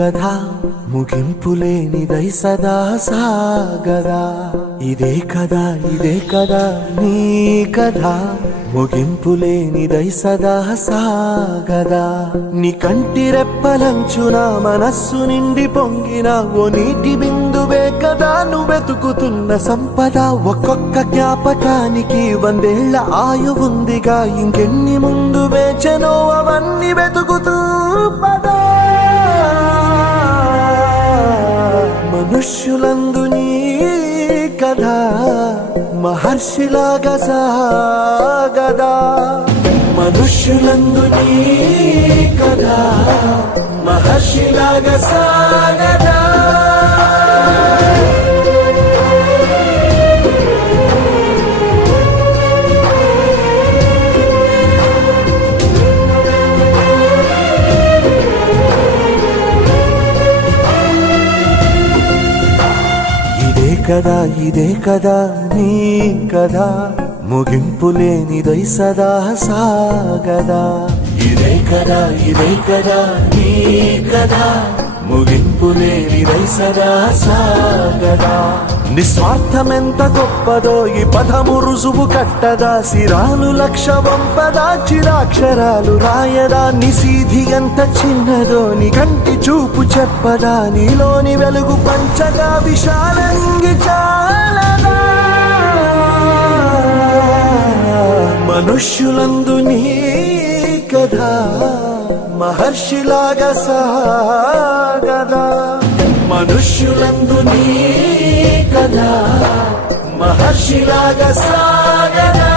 కథ ముగింపులేనిదై సదా సాగదా. ఇదే కదా నీ కథ ముగింపులేనిదై సదా సాగదా. నీ కంటి రెప్పలంచున మనస్సు నిండి పొంగిన ఓ నీటి బిందువే కదా నువ్వెతుకుతున్న సంపద. ఒక్కొక్క జ్ఞాపకానికి 100 ఏళ్ల ఆయువుందిగా, ఇంకెన్ని ముందు వేచనో అవన్నీ వెతుకుతూ పదా. మనుష్యులందు నీ కథ మహర్షిలాగా సాగదా. మనుష్యులందు నీ కథ మహర్షిలాగా సాగదా. ఇదే కదా నీ కథ ముగింపులేనిదై సదా సాగదా. ఇదే కదా నీ కథ ముగింపులేనిదై సదా సాగదా. నిస్వార్థమెంత గొప్పదో ఈ పదము రుజువు కట్టదా. సిరాలు లక్ష వంపదా, చిరాక్షరాలు రాయదా. నిసీధి ఎంత చిన్నదో నీ కంటి చూపు చెప్పదా. నీలోని వెలుగు పంచగా విశాల నింగి చాలదా. మనుష్యులందు నీ కథ మహర్షిలాగా సాగదా. మనుష్యులందు నీ కథ మహర్షిలాగా సాగదా.